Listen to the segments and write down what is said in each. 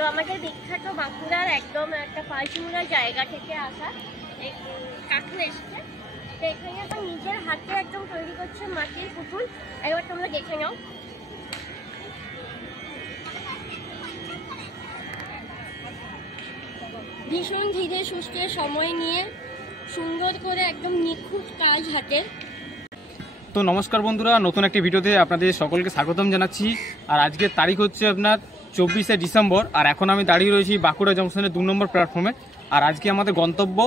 তো আমাদের বিখ্যাত বাঁকুড়ার একদম একটা পাঁচমুড়া জায়গা থেকে আসা কাকু এসছে। তো এখানে এখন নিজের হাতে একদম তৈরি করছে মাটির পুতুল। একবার তোমরা দেখে নাও। ভীষণ ধীরে সুস্থে সময় নিয়ে সুন্দর করে একদম নিখুঁত কাজ হাতের। তো নমস্কার বন্ধুরা, নতুন একটি ভিডিওতে আপনাদের সকলকে স্বাগতম জানাচ্ছি। আর আজকের তারিখ হচ্ছে আপনার 24শে ডিসেম্বর। আর এখন আমি দাঁড়িয়ে রয়েছি বাঁকুড়া জংশনের 2 নম্বর প্ল্যাটফর্মে। আর আজকে আমাদের গন্তব্য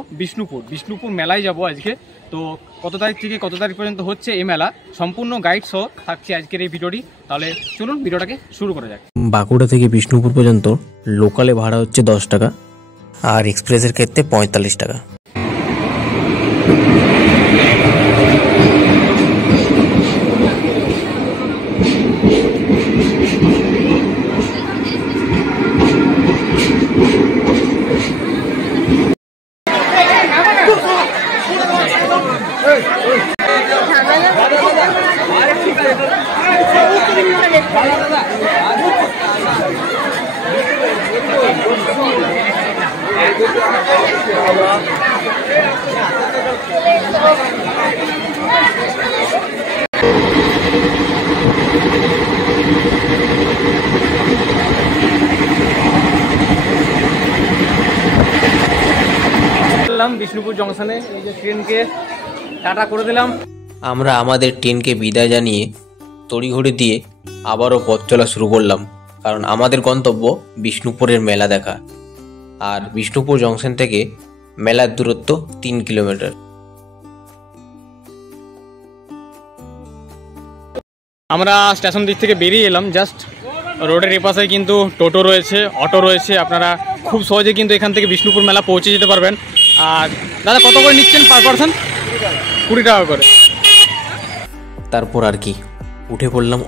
বিষ্ণুপুর মেলায় যাব আজকে। তো কত তারিখ থেকে কত তারিখ পর্যন্ত হচ্ছে এই মেলা, সম্পূর্ণ গাইড সহ থাকছে আজকের এই ভিডিওটি। তাহলে চলুন ভিডিওটাকে শুরু করা যাক। বাঁকুড়া থেকে বিষ্ণুপুর পর্যন্ত লোকালে ভাড়া হচ্ছে 10 টাকা, আর এক্সপ্রেসের ক্ষেত্রে 45 টাকা। বিষ্ণুপুর জংশনে এই যে ট্রেনকে টাটা করে দিলাম। আমরা আমাদের ট্রেনকে বিদায় জানিয়ে তড়িঘড়ি দিয়ে আবারও পথ চলা শুরু করলাম, কারণ আমাদের গন্তব্য বিষ্ণুপুরের মেলা দেখা। আর বিষ্ণুপুর জংশন থেকে মেলার দূরত্ব 3 কিলোমিটার। আমরা স্টেশন দিক থেকে বেরিয়ে এলাম। জাস্ট রোডের এপাশে কিন্তু টোটো রয়েছে, অটো রয়েছে। আপনারা খুব সহজে কিন্তু এখান থেকে বিষ্ণুপুর মেলা পৌঁছে যেতে পারবেন। আর দাদা কত করে নিচ্ছেন পার পারসন? 20 টাকা করে। তারপর আর কি উঠে পড়লাম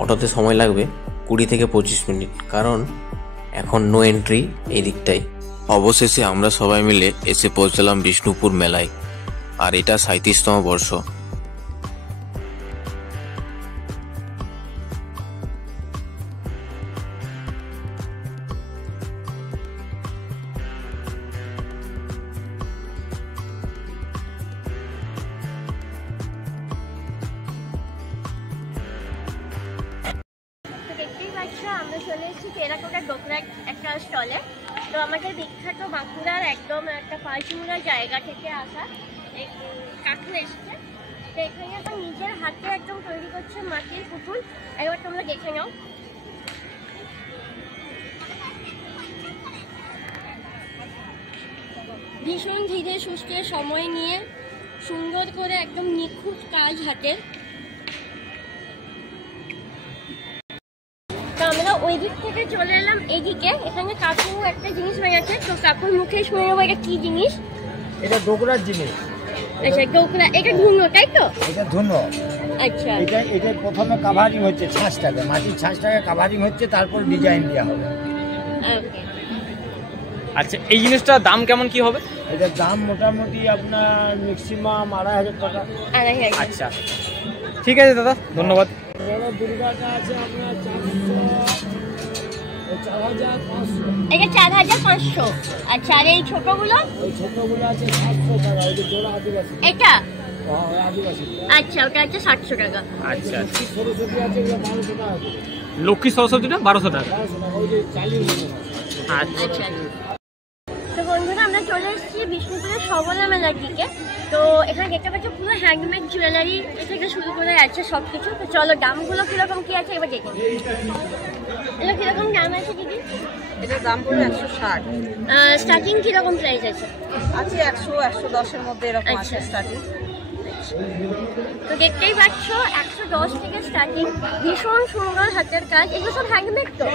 অটোতে সময় লাগবে 20 থেকে 25 মিনিট, কারণ এখন নো এন্ট্রি এই দিকটাই। অবশেষে আমরা সবাই মিলে এসে পৌঁছলাম বিষ্ণুপুর মেলায়। আর এটা 37তম বর্ষ। আমরা চলে এসেছি টেরাকোটা ডোকরার একটা স্টলে। তো আমাদের বিখ্যাত বাঁকুড়ার একদম একটা পাঁচমুড়া জায়গা থেকে আসা কাকু এসছে। তো এখানে এখন নিজের হাতে একদম তৈরি করছে মাটির পুতুল। একবার তোমরা দেখে নাও। ভীষণ ধীরে সুস্থে সময় নিয়ে সুন্দর করে একদম নিখুঁত কাজ হাতের। আমরা ওই দিক থেকে চলে এলাম এইদিকে। এখানে কাকু একটা জিনিস হয়ে গেছে। তো কাকুর মুখে শুনে নেবো এটা কি জিনিস। এটা ডোকরার জিনিস। আচ্ছা ডোকরা, এটা ধুনো তাই তো? এটা ধুনো। আচ্ছা এটা প্রথমে কাভারিং হচ্ছে ছাঁচটাকে, মাটির ছাঁচটাকে কাভারিং হচ্ছে, তারপর ডিজাইন দেওয়া হবে। ওকে। আচ্ছা এই জিনিসটার দাম কেমন কি হবে? এটার দাম মোটামুটি আপনার ম্যাক্সিমাম 2500 টাকা। আচ্ছা ঠিক আছে দাদা, ধন্যবাদ। বড় দুর্গাটা আছে আপনার 4,500। এটা 4,500। আচ্ছা আর এই ছোটগুলো? ওই ছোটগুলো আছে 700 টাকা। ওই যে জোড়া আদিবাসী। এটা? হ্যাঁ আদিবাসী। আচ্ছা ওটা আছে 700 টাকা। আচ্ছা সরস্বতী আছে 1200 টাকা। লক্ষ্মী সরস্বতীটা 1200 টাকা। 1200 টাকা। ওই যে চালিয়ে আচ্ছা তো বন্ধুরা আমরা চলে এসেছি বিষ্ণুপুরের সবলা মেলার দিকে। তো এখানে দেখতে পাচ্ছি পুরো হ্যান্ডমেড জুয়েলারি থেকে শুরু করে আছে সব কিছু। তো চলো দামগুলো কিরকম কি আছে এবার দেখি। এটা কিরকম দাম আছে দিদি? এটার দাম পড়বে 160। স্টার্টিং কিরকম প্রাইস আছে? আছে 100-110-এর মধ্যে এরকম আছে স্টার্টিং। তো দেখতেই পাচ্ছ 110 থেকে স্টার্টিং। ভীষণ সুন্দর হাতের কাজ। এগুলো সব হ্যান্ডমেড তো?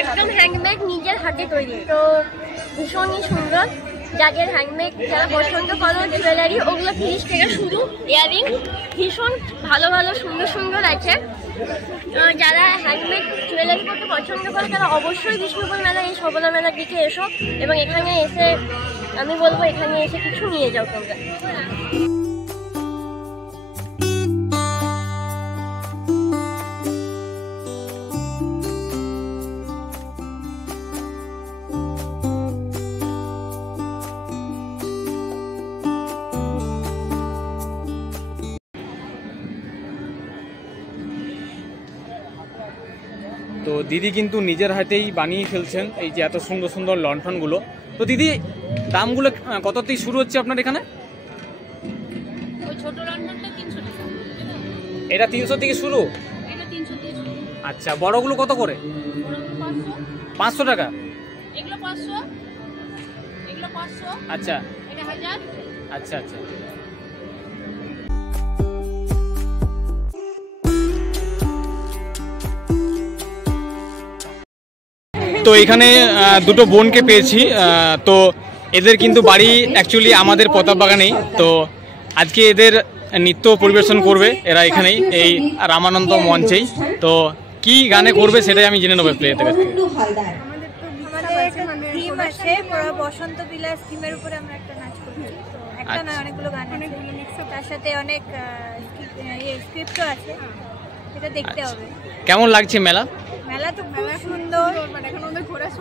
একদম হ্যান্ডমেড, নিজের হাতে তৈরি। তো ভীষণই সুন্দর। যাদের হ্যান্ডমেড যারা পছন্দ করো জুয়েলারি, ওগুলো 30 থেকে শুরু। ইয়াররিং ভীষণ ভালো ভালো সুন্দর সুন্দর আছে। যারা হ্যান্ডমেড জুয়েলারি করতে পছন্দ করে তারা অবশ্যই বিষ্ণুপুর মেলা এই সবলা মেলার দিকে এসো, এবং এখানে এসে আমি বলবো এখানে এসে কিছু নিয়ে যাও তোমরা। দিদি কিন্তু নিজের হাতেই বানিয়ে ফেলছেন এই যে এত সুন্দর সুন্দর লণ্ঠনগুলো। তো দিদি দামগুলো কত থেকে শুরু হচ্ছে আপনার এখানে? ওই ছোট লন্ডনটা 300 টাকা। এটা 300 থেকে শুরু? এটা 300 থেকে শুরু। আচ্ছা, বড়গুলো কত করে? বড়গুলো 500। 500 টাকা? এগুলো 500, এগুলো 500। আচ্ছা এটা 1000। আচ্ছা আচ্ছা। তো এখানে দুটো বোনকে পেয়েছি। তো এদের কিন্তু বাড়ি অ্যাকচুয়ালি আমাদের প্রতাপ বাগানেই। তো আজকে এদের নৃত্য পরিবেশন করবে এরা এখানেই এই রামানন্দ মঞ্চেই। তো কি গানে করবে সেটাই আমি জেনে নেবো প্লেয়ারদের কাছ থেকে। আমাদের একটা থিম আছে, বসন্ত বিলাস থিমের উপরে আমরা একটা নাচ করছি। তো একটা নয়, অনেকগুলো গান আছে, তার সাথে অনেক স্ক্রিপ্টও আছে, এটা দেখতে হবে। কেমন লাগছে মেলা? মেলা তো খুব সুন্দর, এখন আমাদের ঘোরার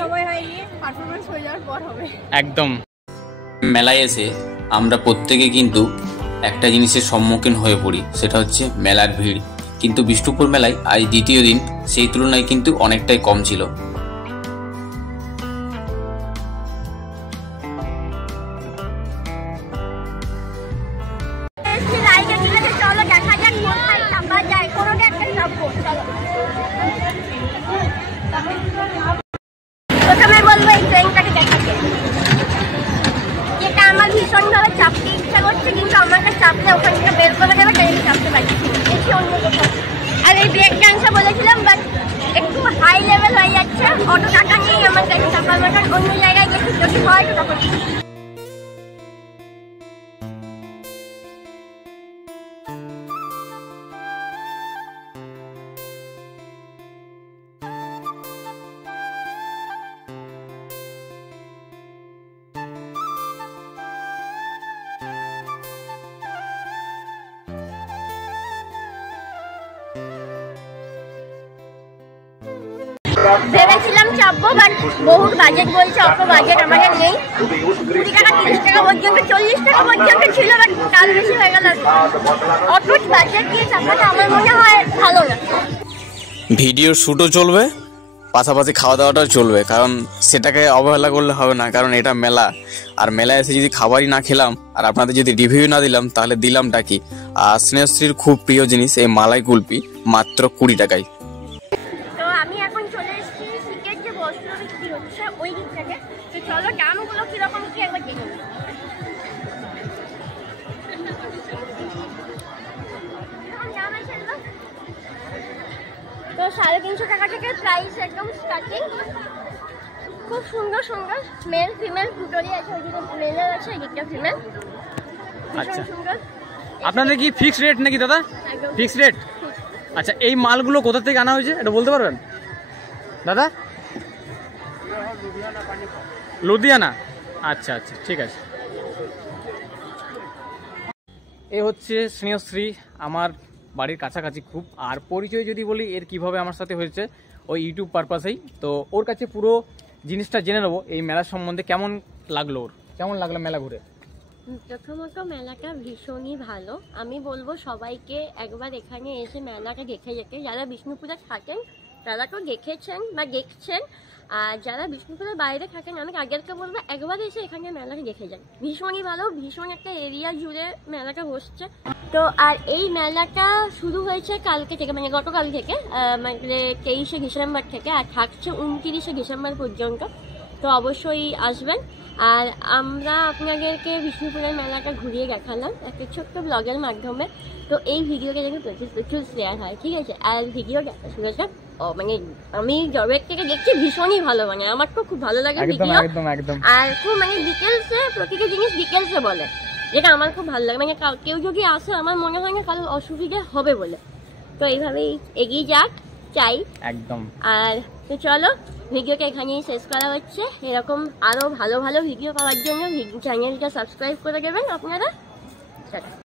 সময় হয়নি, পারফরমেন্স হয়ে যাওয়ার পর হবে একদম। মেলায় এসে আমরা প্রত্যেকে কিন্তু একটা জিনিসের সম্মুখীন হয়ে পড়ি, সেটা হচ্ছে মেলার ভিড়। কিন্তু বিষ্ণুপুর মেলায় আজ দ্বিতীয় দিন, সেই তুলনায় কিন্তু অনেকটাই কম ছিল। চলো দেখা যাক কোথায় চাপা যায়, কোনোটা একটা চাপবো। চলো প্রথমে বলবো এই ট্রেনটাকে দেখাতে, যেটা আমার ভীষণভাবে চাপতে ইচ্ছা করছে, কিন্তু আমাকে চাপলে ওখান থেকে বের করে দেবে, তাই আমি চাপতে পারছি বেশি অন্য কোথাও। আর এই ব্রেক ডান্সটা বলেছিলাম, বাট একটু হাই লেভেল হয়ে যাচ্ছে, অত টাকা নেই আমার কাছে চাপার মতন, অন্য জায়গায় গেছি যদি হয় তখন। ভেবেছিলাম চাপবো, বাট বহুত বাজেট বলছে, অত বাজেট আমাদের নেই। 20 টাকা 30 টাকা পর্যন্ত 40 টাকা পর্যন্ত ছিল, বাট তার বেশি হয়ে গেল। অত বাজেট দিয়ে চাপাটা আমার মনে হয় ভালো না। ভিডিও শ্যুটও চলবে, পাশাপাশি খাওয়া দাওয়াটাও চলবে, কারণ সেটাকে অবহেলা করলে হবে না, কারণ এটা মেলা। আর মেলায় এসে যদি খাবারই না খেলাম আর আপনাদের যদি রিভিউ না দিলাম তাহলে দিলামটা কি। আর স্নেহশ্রীর খুব প্রিয় জিনিস এই মালাই কুলপি, মাত্র 20 টাকায়। তো আমি এখন চলে এসেছি শীতের যে বস্ত্র বিক্রি হচ্ছে ওই দিক থেকে। তো চলো দামগুলো কিরকম কি একবার দেখে নিই। তো 350 টাকা থেকে প্রাইস একদম স্টার্টিং। খুব সুন্দর সুন্দর মেল ফিমেল দুটোরই আছে, ওইদিকে মেলের আছে, এদিকটা ফিমেল। আচ্ছা, সুন্দর। আপনাদের কি ফিক্সড রেট নাকি দাদা? Fixed rate? আচ্ছা, এই মালগুলো কোথা থেকে আনা হয়েছে এটা বলতে পারবেন দাদা? লুধিয়ানা? আচ্ছা আচ্ছা, ঠিক আছে। এ হচ্ছে স্নেহশ্রী, আমার বাড়ির কাছাকাছি খুব। আর পরিচয় যদি বলি এর কিভাবে আমার সাথে হয়েছে, ওই ইউটিউব পারপাসেই। তো ওর কাছে পুরো জিনিসটা জেনে নেবো এই মেলার সম্বন্ধে। কেমন লাগলো ওর, কেমন লাগলো মেলা ঘুরে? প্রথমত মেলাটা ভীষণই ভালো। আমি বলবো সবাইকে একবার এখানে এসে মেলাটা দেখে যেতে। যারা বিষ্ণুপুরে থাকেন তারা তো দেখেছেন বা দেখছেন, আর যারা বিষ্ণুপুরের বাইরে থাকেন আমি আগেরকে বলবো একবার এসে এখানে মেলাটা দেখে যান। ভীষণই ভালো, ভীষণ একটা এরিয়া জুড়ে মেলাটা বসছে। তো আর এই মেলাটা শুরু হয়েছে কালকে থেকে, মানে গতকাল থেকে, মানে 23শে ডিসেম্বর থেকে, আর থাকছে 29শে ডিসেম্বর পর্যন্ত। তো অবশ্যই আসবেন। আর আমরা আপনাদেরকে বিষ্ণুপুরের মেলাটা ঘুরিয়ে দেখালাম একটা ছোট্ট ব্লগের মাধ্যমে। তো এই ভিডিওটা যেন প্রচুর শেয়ার হয়, ঠিক আছে? আর ভিডিওটা শুনেছেন মানে আমি জবের থেকে দেখছি ভীষণই ভালো, মানে আমার তো খুব ভালো লাগে ভিডিও। আর খুব মানে ডিটেলসে প্রতিটা জিনিস ডিটেলসে বলে, যেটা আমার খুব ভালো লাগে। মানে কেউ যদি আসে আমার মনে হয় না কারোর অসুবিধা হবে বলে। তো এইভাবেই এগিয়ে যাক চাই একদম। আর তো চলো ভিডিওটা এখানেই শেষ করা হচ্ছে। এরকম আরো ভালো ভালো ভিডিও পাওয়ার জন্য চ্যানেলটা সাবস্ক্রাইব করে দেবেন আপনারা।